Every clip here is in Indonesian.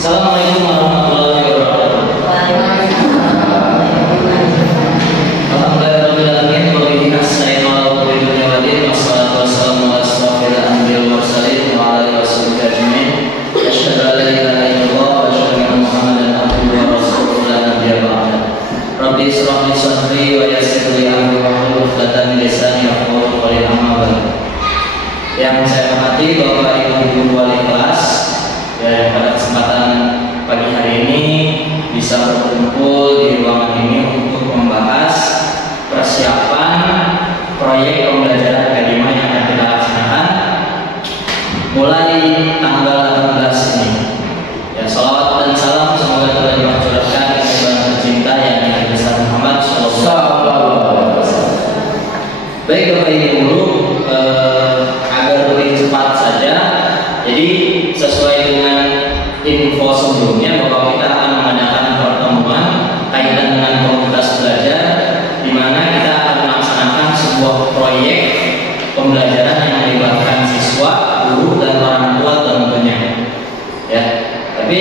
Assalamualaikum warahmatullahi wabarakatuh. Alhamdulillahirobbilalamin wa bihi nasta'in ala umuri dunya wa din wassalatu wassalamu ala asyrofil anbiya'i wal mursalin wa ala alihi washabihi ajmain. Asyhadu an la ilaha illallah wa asyhadu anna Muhammadan abduhu wa rasuluhu la nabiyya ba'da. Rabbi ishrah li sadri wa yassir li amri wahlul 'uqdatam min lisani yafqahu qawli amma ba'd. Yang saya hormati Bapak Ibu guru wali kelas, ya, pada kesempatan pagi hari ini bisa berkumpul di ruangan ini untuk membahas persiapan proyek pembelajaran akademia yang akan kita laksanakan mulai tanggal 18 ini. Ya, salawat dan salam semoga telah dicurahkan ke Tuhan tercinta yang Nabi besar Muhammad SAW. Baik Bapak Ibu guru, agar lebih cepat saja, jadi sesuai dengan info sebelumnya bahwa kita akan mengadakan pertemuan kaitan dengan komunitas belajar, di mana kita akan melaksanakan sebuah proyek pembelajaran yang melibatkan siswa, guru, dan orang tua tentunya. Ya, tapi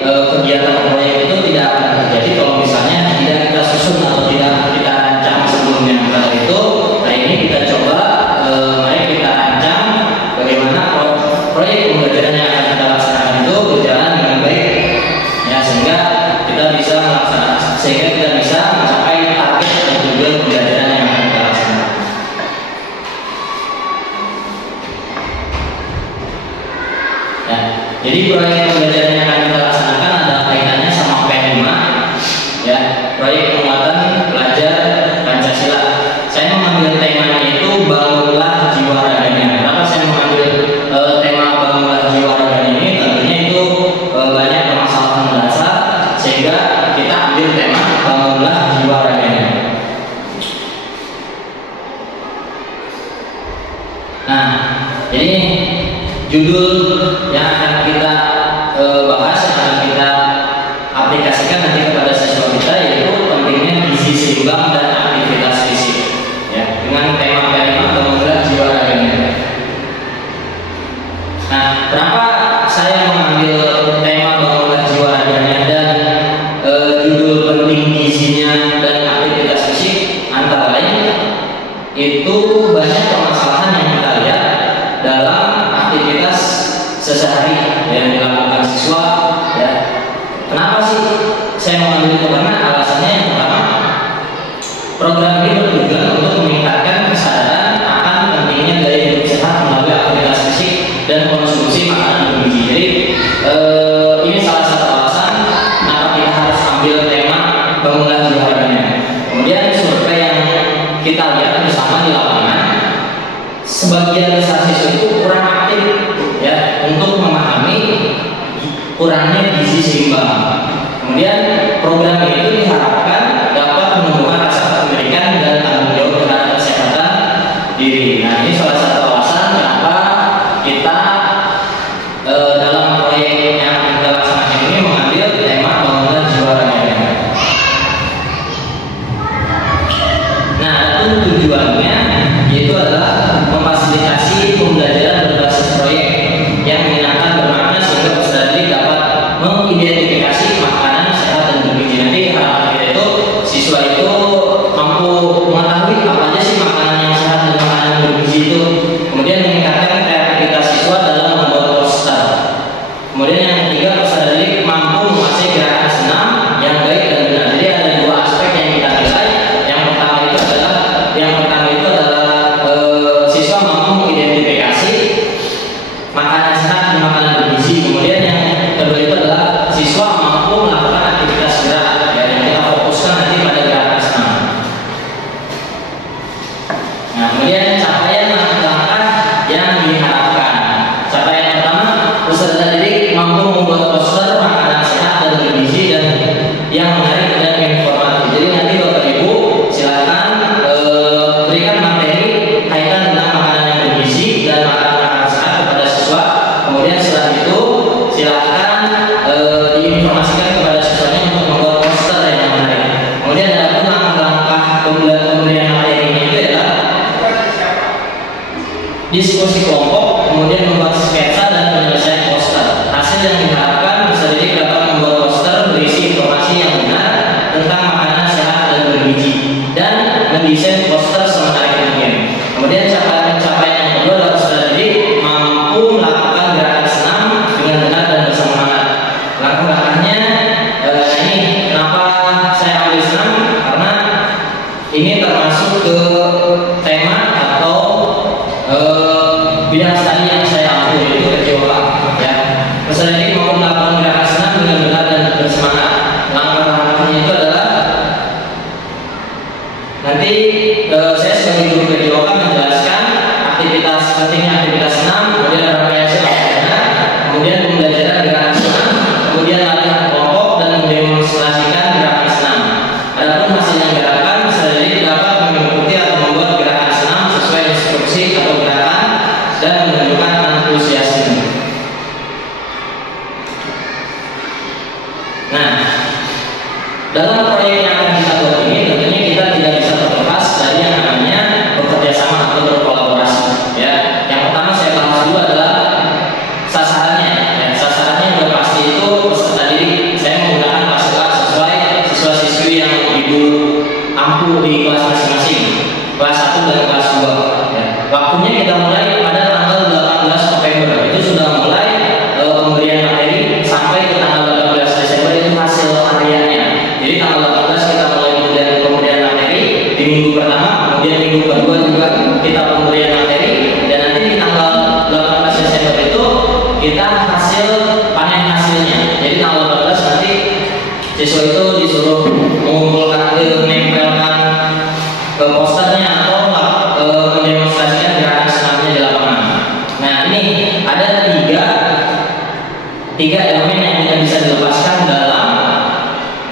kegiatan proyek itu tidak akan terjadi kalau misalnya tidak kita susun atau tidak kita rancang sebelumnya. Karena itu, hari ini kita coba, mari kita rancang bagaimana proyek pembelajaran yang akan kita laksanakan itu berjalan dengan baik, ya, sehingga kita bisa mencapai target dan tujuan pembelajaran yang akan kita laksanakan. Ya, jadi proyek pembelajaran yang akan kita laksanakan ada kaitannya sama P5, ya, proyek penguatan pelajar Pancasila. Saya mengambil temanya itu bangunlah jiwa raganya. Kenapa saya mengambil tema bangunlah jiwa raganya ini? Tentunya itu banyak permasalahan mendasar, sehingga kita ambil tema bangunlah jiwa raganya. Nah, ini judul yang akan kita bahas, yang akan kita aplikasikan nanti kepada siswa kita, yaitu pentingnya gizi seimbang dan aktivitas fisik. Ya, dengan tema P5 bangunlah jiwa raganya. Nah, kenapa saya mengambil tema bangunlah jiwa raganya dan judul penting gizinya dan aktivitas fisik? Antara lain itu banyak permasalahan yang kita lihat dalam aktivitas sehari-hari yang dilakukan siswa. Ya, kenapa sih saya mengambil itu? Karena alasannya yang pertama, program ini bertujuan untuk meningkatkan kesadaran akan pentingnya gaya hidup sehat melalui aktivitas fisik dan konsumsi makanan bergizi. Jadi ini salah satu alasan kenapa kita harus ambil tema bangunlah jiwa raganya. Kemudian survei yang kita lihat bersama di lapangan, sebagian besar siswa itu kurang aktif, ya, untuk memahami kurangnya gizi seimbang. Kemudian program itu diharapkan dapat menumbuhkan rasa kepemilikan dan tanggung jawab terhadap kesehatan diri. Nah, ini salah satu alasan kenapa kita dalam proyek yang kita laksanakan ini mengambil tema bangunlah jiwa raganya. Nah, itu tujuannya yaitu adalah memfasilitasi pembelajaran berbasis proyek yang menyenangkan, bermakna, sehingga peserta didik dapat mengidentifikasi makanan sehat dan bergizi. Nanti harapan kita itu kemudian latihan kelompok dan mendemonstrasikan gerakan senam. Adapun hasilnya gerakan bisa jadi dapat mengikuti atau membuat gerakan senam sesuai instruksi atau gerakan dan menunjukkan antusiasme. Nah, dalam proyek yang akan kita buat ini tentunya kita tidak bisa terlepas dari yang namanya bekerja sama atau berkolaborasi. Ya, yang pertama saya bahas dulu adalah sasarannya. Ya, sasarannya sudah pasti itu peserta didik. Saya menggunakan kelas sesuai siswa-siswi yang ibu ampuh di kelas masing-masing, kelas 1 dan kelas 2. Ya. Waktunya kita mulai pada tanggal 18 November. Itu sudah mulai pemberian materi sampai ke tanggal 18 Desember itu hasil karyanya. Jadi tanggal 18 kita mulai pemberian materi di minggu pertama, kemudian minggu kedua juga kita pemberian materi, dan nanti di tanggal 18 Desember itu kita panen hasilnya. Jadi tanggal 18 nanti siswa itu disuruh mengumpulkan, menempelkan ke posternya atau mendemonstrasikan gerakan senamnya di lapangan. Nah, ini ada tiga elemen yang tidak bisa dilepaskan dalam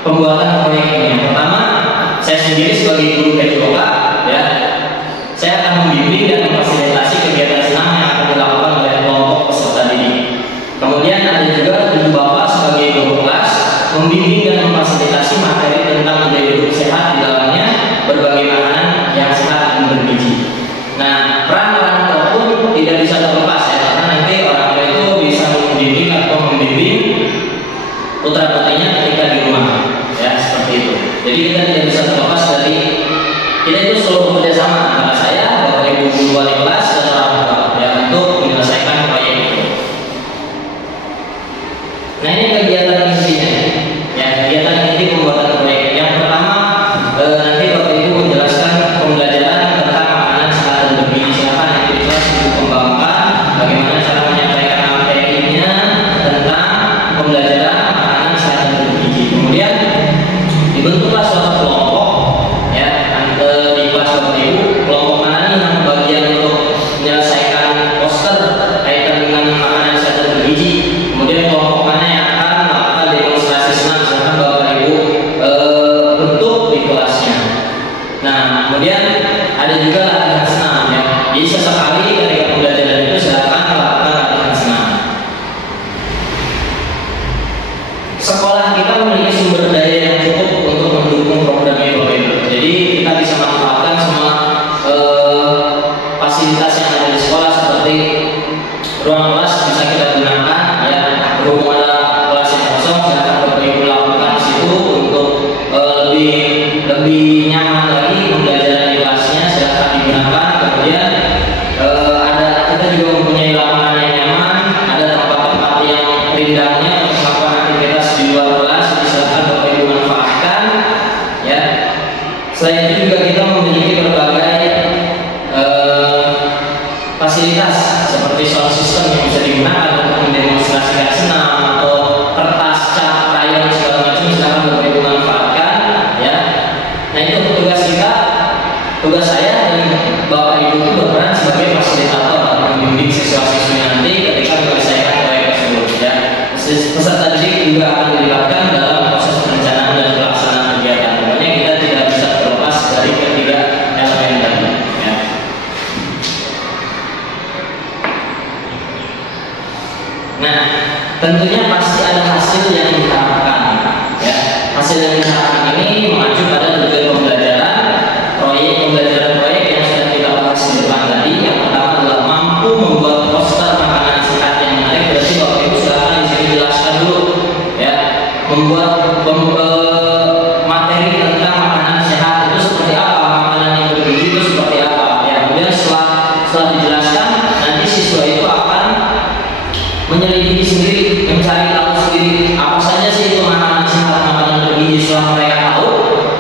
pembuatan proyek ini. Yang pertama, saya sendiri sebagai guru PJOK, ya, saya akan membimbing dan memfasilitasi kegiatan senam yang akan dilakukan oleh kelompok peserta didik. Kemudian ada juga ibu bapak sebagai guru kelas membimbing dan memfasilitasi materi tentang gaya hidup sehat, di dalamnya berbagai makanan yang sehat dan bergizi. Nah, peran orang tua pun tidak bisa terlepas, ya, karena nanti orang tua itu bisa membimbing atau membimbing putra putrinya ketika di rumah, ya, seperti itu. Jadi kita tidak bisa terlepas dari kita itu selalu bekerja sama antara saya, bapak ibu guru wali kelas dan orang tua, ya, untuk menyelesaikan proyek itu. Nah, ini kegiatan intinya, ya, kegiatan inti pembuatan proyek. Yang pertama, nanti bapak ibu menjelaskan pembelajaran tentang makanan sehat dan bergizi. Silakan nanti di kelas ibu kembangkan bagaimana cara menyampaikan materinya tentang pembelajaran makanan sehat dan bergizi. Kemudian dibentuklah suatu kelompok, ya, di kelas bapak ibu. Kelompok mana nih yang bagian untuk menyelesaikan poster kaitan dengan makanan sehat dan bergizi. Kemudian kelompok mana yang akan melakukan demonstrasi senam, sedangkan bapak ibu bentuk di kelasnya. Nah, kemudian ada juga latihan senam, ya. Jadi sesekali ketika pembelajaran itu silakan melakukan latihan senam. Sekolah kita memiliki sumber daya yang cukup untuk mendukung program ini, Bapak Ibu. Jadi kita bisa manfaatkan semua fasilitas yang ada di sekolah, seperti ruang kelas bisa kita gunakan, ya. Berhubung ada kelas yang kosong, silakan Bapak Ibu lakukan di situ untuk lebih nyaman lagi pembelajaran di kelasnya, silakan digunakan. Kemudian kita juga mempunyai lapangan yang nyaman, ada tempat-tempat yang rindangnya untuk melakukan aktivitas di luar kelas, silakan Bapak Ibu manfaatkan, ya. Selain itu juga kita memiliki berbagai fasilitas seperti sound system yang bisa digunakan untuk mendemonstrasikan senam, atau kertas, cat, krayon, segala macam, silakan Bapak Ibu manfaatkan, ya. Nah, itu tugas kita, tugas saya dan Bapak Ibu itu berperan sebagai fasilitator atau membimbing siswa-siswi nanti ketika menyelesaikan proyek tersebut, ya. Peserta didik juga akan dilibatkan dalam proses perencanaan dan pelaksanaan kegiatan. Pokoknya kita tidak bisa terlepas dari ketiga elemen tadi, ya. Nah, tentunya pasti ada hasil yang diharapkan, ya. Hasil yang diharapkan ini mengacu pada tujuan pembelajaran proyek yang sudah kita bahas di depan tadi. Yang pertama adalah mampu membuat poster makanan sehat yang menarik. Berarti Bapak Ibu silakan di sini jelaskan dulu, ya, membuat materi tentang makanan sehat itu seperti apa, makanan yang bergizi itu seperti apa, ya. Kemudian setelah dijelaskan, nanti siswa itu akan menyelidiki sendiri, mencari tahu sendiri apa saja sih itu makanan sehat, makanan bergizi. Setelah mereka tahu,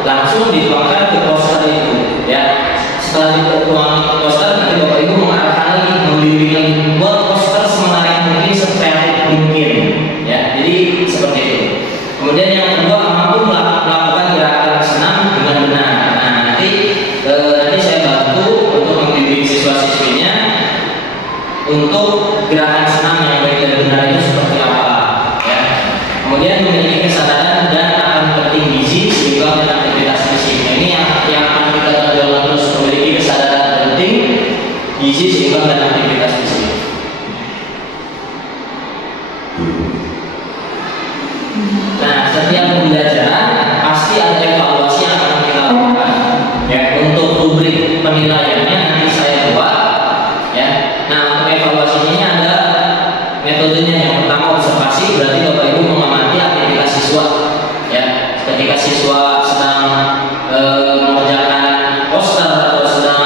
langsung dituangkan ke poster itu, ya. Setelah dituang poster, nanti Bapak Ibu mengarahkan lagi, membimbing lagi, buat poster semenarik mungkin, sekreatif mungkin, ya. Jadi seperti itu. Kemudian yang kedua, mampu melakukan gerakan senam dengan benar. Nah, nanti saya bantu untuk membimbing siswa-siswinya untuk gerakan senam yang baik dan benar itu seperti apa, ya. kemudian memiliki kesadaran dan akan penting gizi seimbang dengan aktivitas fisik. Nah, ini yang akan kita tonjolkan terus, memiliki kesadaran penting gizi seimbang dengan aktivitas fisik. Nah, setiap pembelajaran pasti ada evaluasi yang akan kita lakukan. Ya, untuk rubrik penilaiannya nanti saya buat. Ya, nah untuk evaluasinya ini ada metodenya. Yang pertama observasi, berarti Bapak Ibu mengamati aktivitas siswa. Ya, ketika siswa sedang mengerjakan poster atau sedang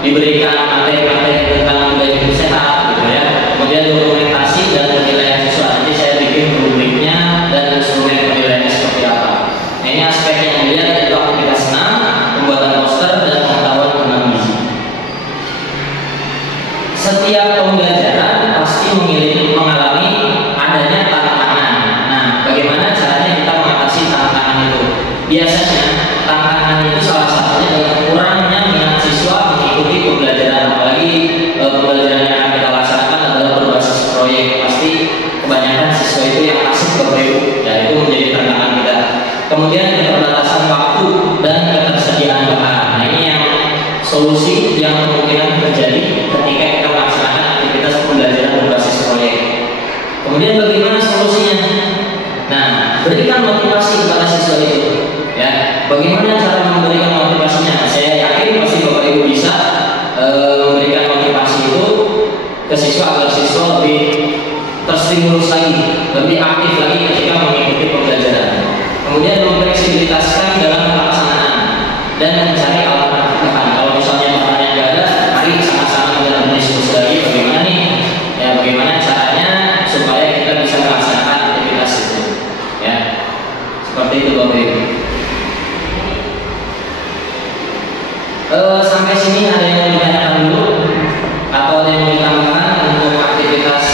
diberikan materi-materi tentang gaya hidup sehat, gitu ya. Kemudian dokumentasi dan penilaian siswa. Nanti saya bikin rubriknya dan instrumen penilaiannya seperti apa. Nah, ini aspek yang dilihat yaitu aktivitas senam, pembuatan poster dan pengetahuan tentang gizi. Setiap pembelajaran pasti mengalami adanya tantangan. Nah, bagaimana caranya kita mengatasi tantangan itu? Biasanya tantangan itu salah satunya adalah kurangnya minat siswa mengikuti pembelajaran, apalagi pembelajaran yang akan kita laksanakan adalah berbasis proyek. Pasti kebanyakan siswa itu yang masuk ke PU, ya itu menjadi tantangan kita. Kemudian keterbatasan waktu dan ketersediaan bahan. Nah, ini yang solusi yang kemungkinan terjadi ketika kita melaksanakan aktivitas pembelajaran berbasis proyek. Kemudian bagaimana solusinya? Nah, berikan motivasi kepada siswa itu. Ya, bagaimana cara memberikan motivasinya? Saya yakin pasti Bapak Ibu bisa memberikan motivasi itu ke siswa agar siswa lebih terstimulus lagi, lebih aktif lagi ketika mengikuti pembelajaran. Kemudian memfleksibilitaskan dalam pelaksanaan dan mencari alternatif bahan. Kalau misalnya bahannya nggak ada, mari sama-sama kita berdiskusi lagi bagaimana nih, ya bagaimana caranya supaya kita bisa melaksanakan aktivitas itu. Ya, seperti itu Bapak Ibu. Sampai sini ada yang mau ditanyakan dulu atau ada yang mau ditambahkan untuk aktivitas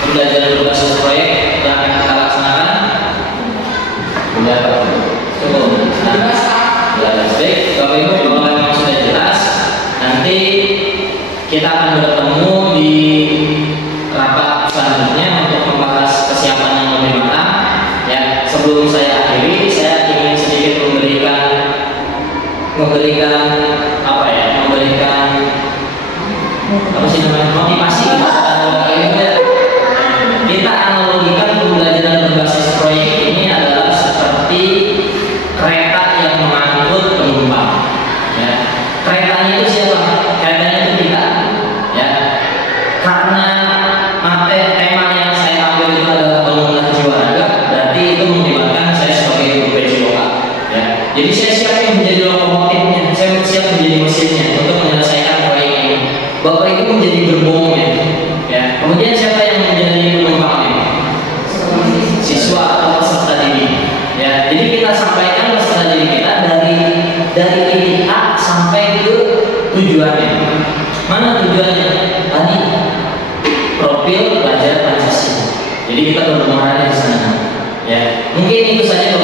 pembelajaran berbasis proyek yang akan kita laksanakan? Sudah cukup. Baik, Bapak Ibu, kalau memang sudah jelas, nanti kita akan bertemu di rapat selanjutnya untuk membahas kesiapan yang lebih matang. Ya, sebelum saya akhiri, saya ingin sedikit memberikan apa sih namanya, motivasi. Kita analogikan pembelajaran berbasis proyek ini adalah seperti kereta yang mengangkut penumpang. Ya, keretanya itu siapa? Keretanya itu kita. Ya, karena tema yang saya ambil itu adalah bangunlah jiwa raga, berarti itu melibatkan saya sebagai guru PJOK. Ya, jadi saya siap menjadi lokomotifnya, saya siap menjadi mesinnya untuk menyelesaikan proyek ini. Bapak Ibu menjadi gerbongnya. Ya, kemudian siapa yang menjadi penumpangnya? Siswa atau peserta didik. Ya, jadi kita sampaikan peserta didik kita dari titik A sampai ke tujuannya. Mana tujuannya? Tadi profil pelajar Pancasila. Jadi kita bermuara di sana. Ya, mungkin itu saja